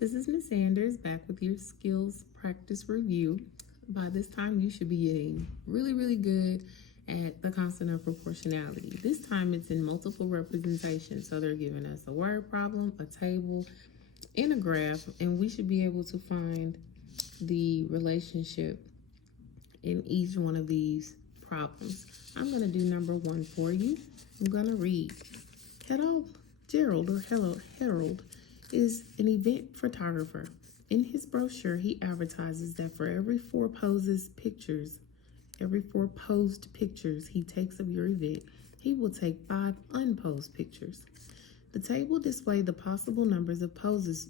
This is Miss Sanders back with your skills practice review. By this time, you should be getting really good at the constant of proportionality. This time it's in multiple representation. So they're giving us a word problem, a table, and a graph, and we should be able to find the relationship in each one of these problems. I'm going to do number 1 for you. I'm going to read. Hello, Gerald, or hello, Harold, is an event photographer. In his brochure, he advertises that for every 4 posed pictures he takes of your event, he will take 5 unposed pictures. The table displays the possible numbers of posed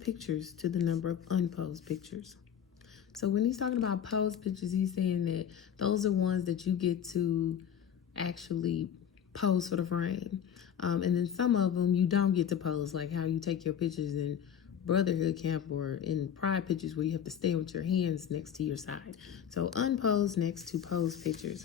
pictures to the number of unposed pictures. So when he's talking about posed pictures, he's saying that those are ones that you get to actually pose for the frame. And then some of them you don't get to pose, like how you take your pictures in Brotherhood Camp or in Pride pictures where you have to stand with your hands next to your side. So unposed next to posed pictures.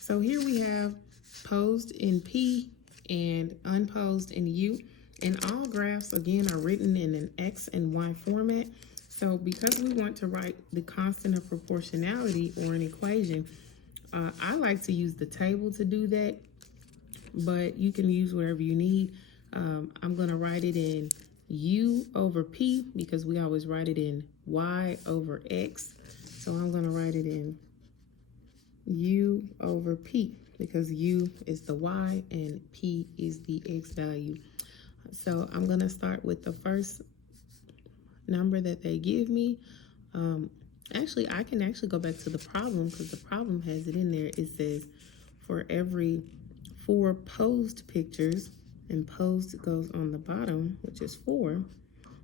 So here we have posed in P and unposed in U. And all graphs, again, are written in an X and Y format. So because we want to write the constant of proportionality or an equation, I like to use the table to do that, but you can use whatever you need. I'm going to write it in U over P because we always write it in Y over X. So I'm going to write it in U over P because U is the Y and P is the X value. So I'm going to start with the first number that they give me. Actually, I can actually go back to the problem because the problem has it in there. It says for every 4 posed pictures, and posed goes on the bottom, which is 4,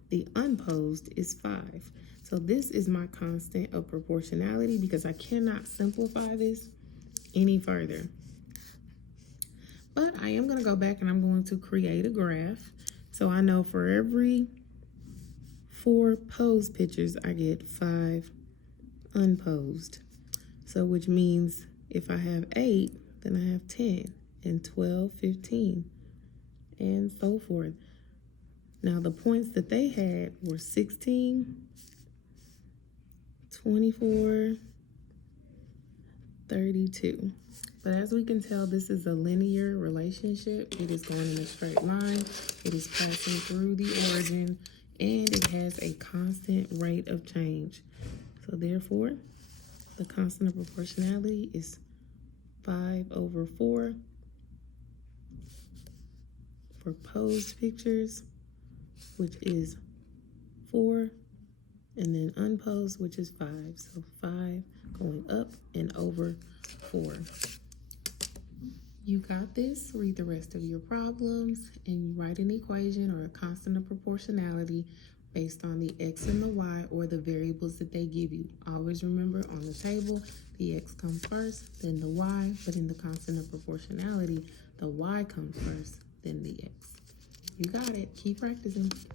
the unposed is 5. So this is my constant of proportionality because I cannot simplify this any further. But I am going to go back and I'm going to create a graph. So I know for every 4 posed pictures, I get 5 unposed. So which means if I have 8, then I have 10 and 12, 15, and so forth. Now the points that they had were 16, 24, 32. But as we can tell, this is a linear relationship. It is going in a straight line. It is passing through the origin, and it has a constant rate of change. So therefore, the constant of proportionality is 5 over 4 for posed pictures, which is 4, and then unposed, which is 5. So 5 going up and over 4. You got this. Read the rest of your problems and you write an equation or a constant of proportionality based on the X and the Y or the variables that they give you. Always remember on the table, the X comes first, then the Y, but in the constant of proportionality, the Y comes first, then the X. You got it. Keep practicing.